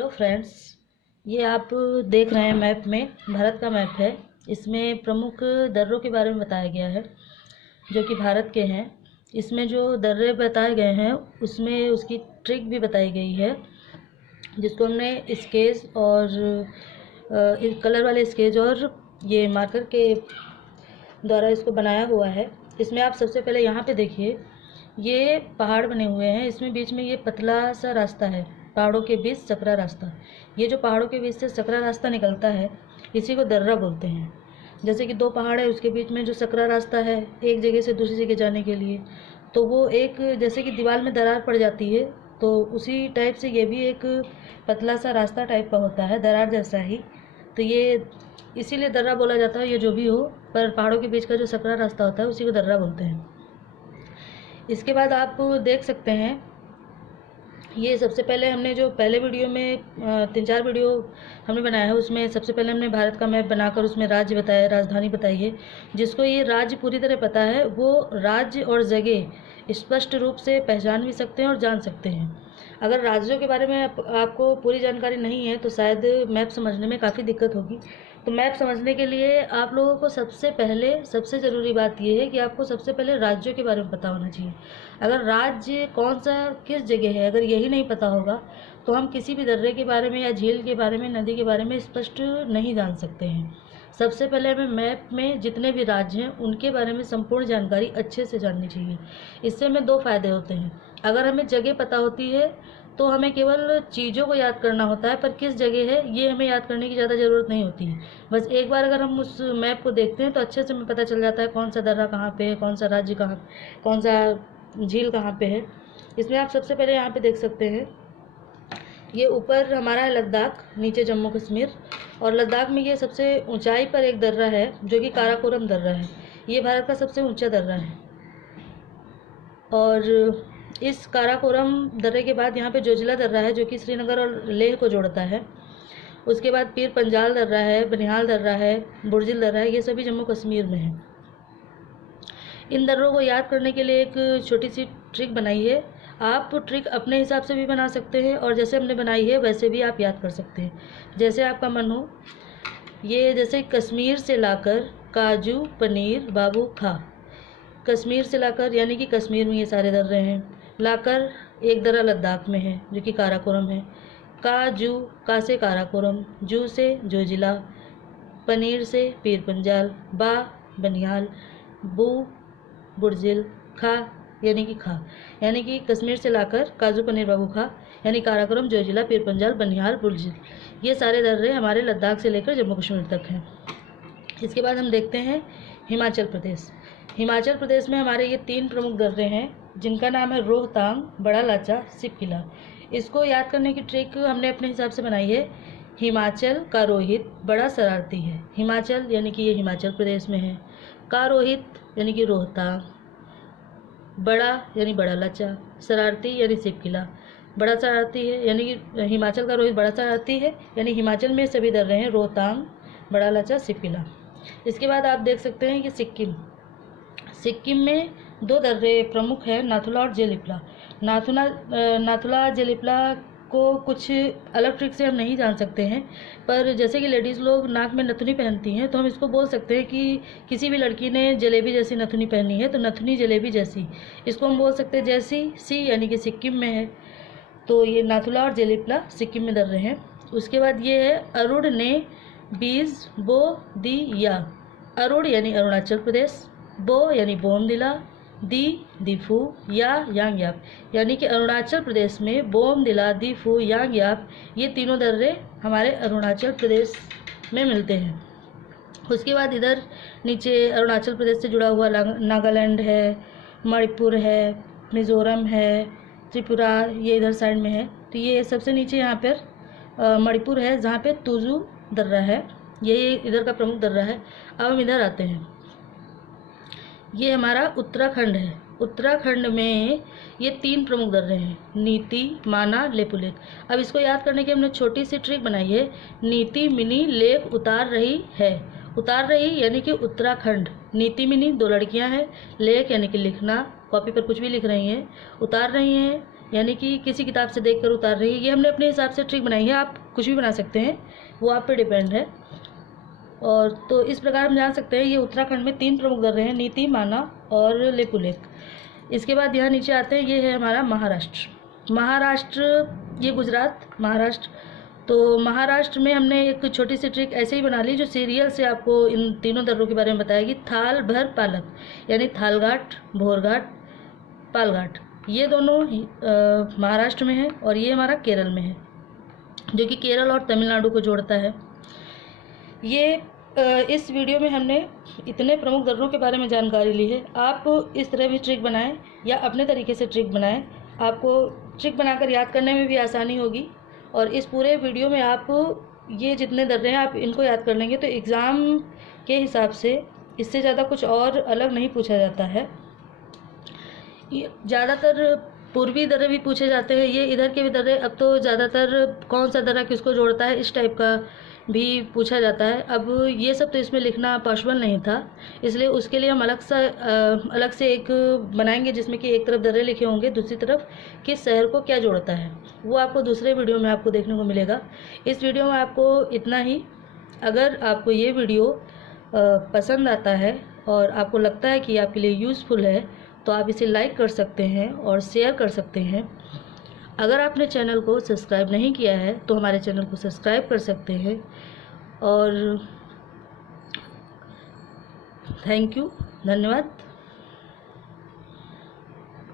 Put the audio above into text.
Hello friends, ये आप देख रहे हैं मैप में भारत का मैप है। इसमें प्रमुख दर्रों के बारे में बताया गया है जो कि भारत के हैं। इसमें जो दर्रे बताए गए हैं उसमें उसकी ट्रिक भी बताई गई है, जिसको हमने स्केच और कलर वाले स्केच और ये मार्कर के द्वारा इसको बनाया हुआ है। इसमें आप सबसे पहले यहाँ पे देखिए, ये पहाड़ बने हुए हैं। इसमें बीच में ये पतला सा रास्ता है, पहाड़ों के बीच सकरा रास्ता। ये जो पहाड़ों के बीच से सकरा रास्ता निकलता है, इसी को दर्रा बोलते हैं। जैसे कि दो पहाड़ है, उसके बीच में जो सकरा रास्ता है एक जगह से दूसरी जगह जाने के लिए, तो वो एक जैसे कि दीवार में दरार पड़ जाती है, तो उसी टाइप से ये भी एक पतला सा रास्ता टाइप का होता है, दरार जैसा ही। तो ये इसीलिए दर्रा बोला जाता है। ये जो भी हो, पर पहाड़ों के बीच का जो सकरा रास्ता होता है उसी को दर्रा बोलते हैं। इसके बाद आप देख सकते हैं, ये सबसे पहले हमने जो पहले वीडियो में 3-4 वीडियो हमने बनाया है, उसमें सबसे पहले हमने भारत का मैप बनाकर उसमें राज्य बताया, राजधानी बताई है। जिसको ये राज्य पूरी तरह पता है वो राज्य और जगह स्पष्ट रूप से पहचान भी सकते हैं और जान सकते हैं। अगर राज्यों के बारे में आपको पूरी जानकारी नहीं है तो शायद मैप समझने में काफ़ी दिक्कत होगी। तो मैप समझने के लिए आप लोगों को सबसे ज़रूरी बात यह है कि आपको सबसे पहले राज्यों के बारे में पता होना चाहिए। अगर राज्य कौन सा किस जगह है, अगर यही नहीं पता होगा तो हम किसी भी दर्रे के बारे में या झील के बारे में, नदी के बारे में स्पष्ट नहीं जान सकते हैं। सबसे पहले हमें मैप में जितने भी राज्य हैं उनके बारे में संपूर्ण जानकारी अच्छे से जाननी चाहिए। इससे हमें 2 फायदे होते हैं। अगर हमें जगह पता होती है तो हमें केवल चीज़ों को याद करना होता है, पर किस जगह है ये हमें याद करने की ज़्यादा ज़रूरत नहीं होती है। बस एक बार अगर हम उस मैप को देखते हैं तो अच्छे से हमें पता चल जाता है कौन सा दर्रा कहाँ पे है, कौन सा राज्य कहाँ, कौन सा झील कहाँ पे है। इसमें आप सबसे पहले यहाँ पे देख सकते हैं, ये ऊपर हमारा है लद्दाख, नीचे जम्मू कश्मीर। और लद्दाख में ये सबसे ऊंचाई पर एक दर्रा है जो कि काराकोरम दर्रा है। ये भारत का सबसे ऊंचा दर्रा है। और इस काराकोरम दर्रे के बाद यहाँ पे जोजिला दर्रा है जो कि श्रीनगर और लेह को जोड़ता है। उसके बाद पीर पंजाल दर्रा है, बनिहाल दर्रा है, बुर्जिल दर्रा है। ये सभी जम्मू कश्मीर में है। इन दर्रों को याद करने के लिए एक छोटी सी ट्रिक बनाई है। आप ट्रिक अपने हिसाब से भी बना सकते हैं और जैसे हमने बनाई है वैसे भी आप याद कर सकते हैं, जैसे आपका मन हो। ये जैसे कश्मीर से लाकर काजू पनीर बाबू खा, कश्मीर से लाकर यानी कि कश्मीर में ये सारे दर्रे हैं। लाकर एक दर्रा लद्दाख में है जो कि काराकोरम है। काजू का से काराकोरम, जू से जोजिला, पनीर से पीर पंजाल, बा बनिहाल, बू बुर्जिल, खा यानी कि खा, यानी कि कश्मीर से लाकर काजू पनीर बाबू खा यानी काराकोरम, जोजिला, पीर पंजाल, बनिहाल, बुर्जिल। ये सारे दर्रे हमारे लद्दाख से लेकर जम्मू कश्मीर तक हैं। इसके बाद हम देखते हैं हिमाचल प्रदेश। हिमाचल प्रदेश में हमारे ये 3 प्रमुख दर्रे हैं जिनका नाम है रोहतांग, बड़ा लाचा, सिप किला। इसको याद करने की ट्रिक हमने अपने हिसाब से बनाई है। हिमाचल का रोहित बड़ा शरारती है। हिमाचल यानी कि ये हिमाचल प्रदेश में है। का रोहित यानी कि रोहतांग, बड़ा यानी बड़ा लाचा, शरारती यानी सिप किला। बड़ा शरारती है यानी कि हिमाचल का रोहित बड़ा शरारती है, यानी हिमाचल में सभी दर्रे हैं रोहतांग, बड़ा लाचा, सिप किला। इसके बाद आप देख सकते हैं कि सिक्किम में 2 दर्रे प्रमुख हैं, नाथुला और जेलिपला। नाथुला जेलिपला को कुछ अलग ट्रिक से हम नहीं जान सकते हैं, पर जैसे कि लेडीज़ लोग नाक में नथुनी पहनती हैं तो हम इसको बोल सकते हैं कि किसी भी लड़की ने जलेबी जैसी नथुनी पहनी है तो नथुनी जलेबी जैसी, इसको हम बोल सकते हैं जैसी सी, यानी कि सिक्किम में है। तो ये नाथुला और जेलिपला सिक्किम में दर्रे हैं। उसके बाद ये है अरुण ने बीज बो दी या। अरुण यानी अरुणाचल प्रदेश, बो यानी बोमदिला, दी दीफू, या यांगयाप यानी कि अरुणाचल प्रदेश में बोमदिला, दीफू, यांगयाप ये तीनों दर्रे हमारे अरुणाचल प्रदेश में मिलते हैं। उसके बाद इधर नीचे अरुणाचल प्रदेश से जुड़ा हुआ नागालैंड है, मणिपुर है, मिज़ोरम है, त्रिपुरा ये इधर साइड में है। तो ये सबसे नीचे यहाँ पर मणिपुर है जहाँ पे तुजू दर्रा है, ये इधर का प्रमुख दर्रा है। अब हम इधर आते हैं, ये हमारा उत्तराखंड है। उत्तराखंड में ये 3 प्रमुख दर्रे हैं, नीति, माना, लेपुलेख। अब इसको याद करने की हमने छोटी सी ट्रिक बनाई है। नीति मिनी, लेख उतार रही है। उतार रही यानी कि उत्तराखंड, नीति मिनी 2 लड़कियां हैं, लेख यानी कि लिखना, कॉपी पर कुछ भी लिख रही हैं, उतार रही हैं यानी कि किसी किताब से देखकर उतार रही है। ये हमने अपने हिसाब से ट्रिक बनाई है, आप कुछ भी बना सकते हैं, वो आप पे डिपेंड है। और तो इस प्रकार हम जान सकते हैं ये उत्तराखंड में 3 प्रमुख दर्रे हैं, नीति, माना और लेपुलेख। इसके बाद यहाँ नीचे आते हैं, ये है हमारा महाराष्ट्र। ये गुजरात, महाराष्ट्र। तो महाराष्ट्र में हमने एक छोटी सी ट्रिक ऐसे ही बना ली जो सीरियल से आपको इन तीनों दर्रों के बारे में बताएगी। थाल भर पालक, यानी थालघाट, भोरघाट, पालघाट, ये दोनों महाराष्ट्र में है और ये हमारा केरल में है, जो कि केरल और तमिलनाडु को जोड़ता है। ये इस वीडियो में हमने इतने प्रमुख दर्रों के बारे में जानकारी ली है। आप इस तरह भी ट्रिक बनाएं या अपने तरीके से ट्रिक बनाएं, आपको ट्रिक बनाकर याद करने में भी आसानी होगी। और इस पूरे वीडियो में आप ये जितने दर्रे हैं आप इनको याद कर लेंगे तो एग्ज़ाम के हिसाब से इससे ज़्यादा कुछ और अलग नहीं पूछा जाता है। ज़्यादातर पूर्वी दर्रे भी पूछे जाते हैं, ये इधर के भी दर्रे, अब तो ज़्यादातर कौन सा दर्रा किसको जोड़ता है इस टाइप का भी पूछा जाता है। अब ये सब तो इसमें लिखना पॉसिबल नहीं था, इसलिए उसके लिए हम अलग से एक बनाएंगे जिसमें कि एक तरफ दर्रे लिखे होंगे, दूसरी तरफ किस शहर को क्या जोड़ता है, वो आपको दूसरे वीडियो में आपको देखने को मिलेगा। इस वीडियो में आपको इतना ही। अगर आपको ये वीडियो पसंद आता है और आपको लगता है कि आपके लिए यूज़फुल है तो आप इसे लाइक कर सकते हैं और शेयर कर सकते हैं। अगर आपने चैनल को सब्सक्राइब नहीं किया है तो हमारे चैनल को सब्सक्राइब कर सकते हैं। और थैंक यू, धन्यवाद।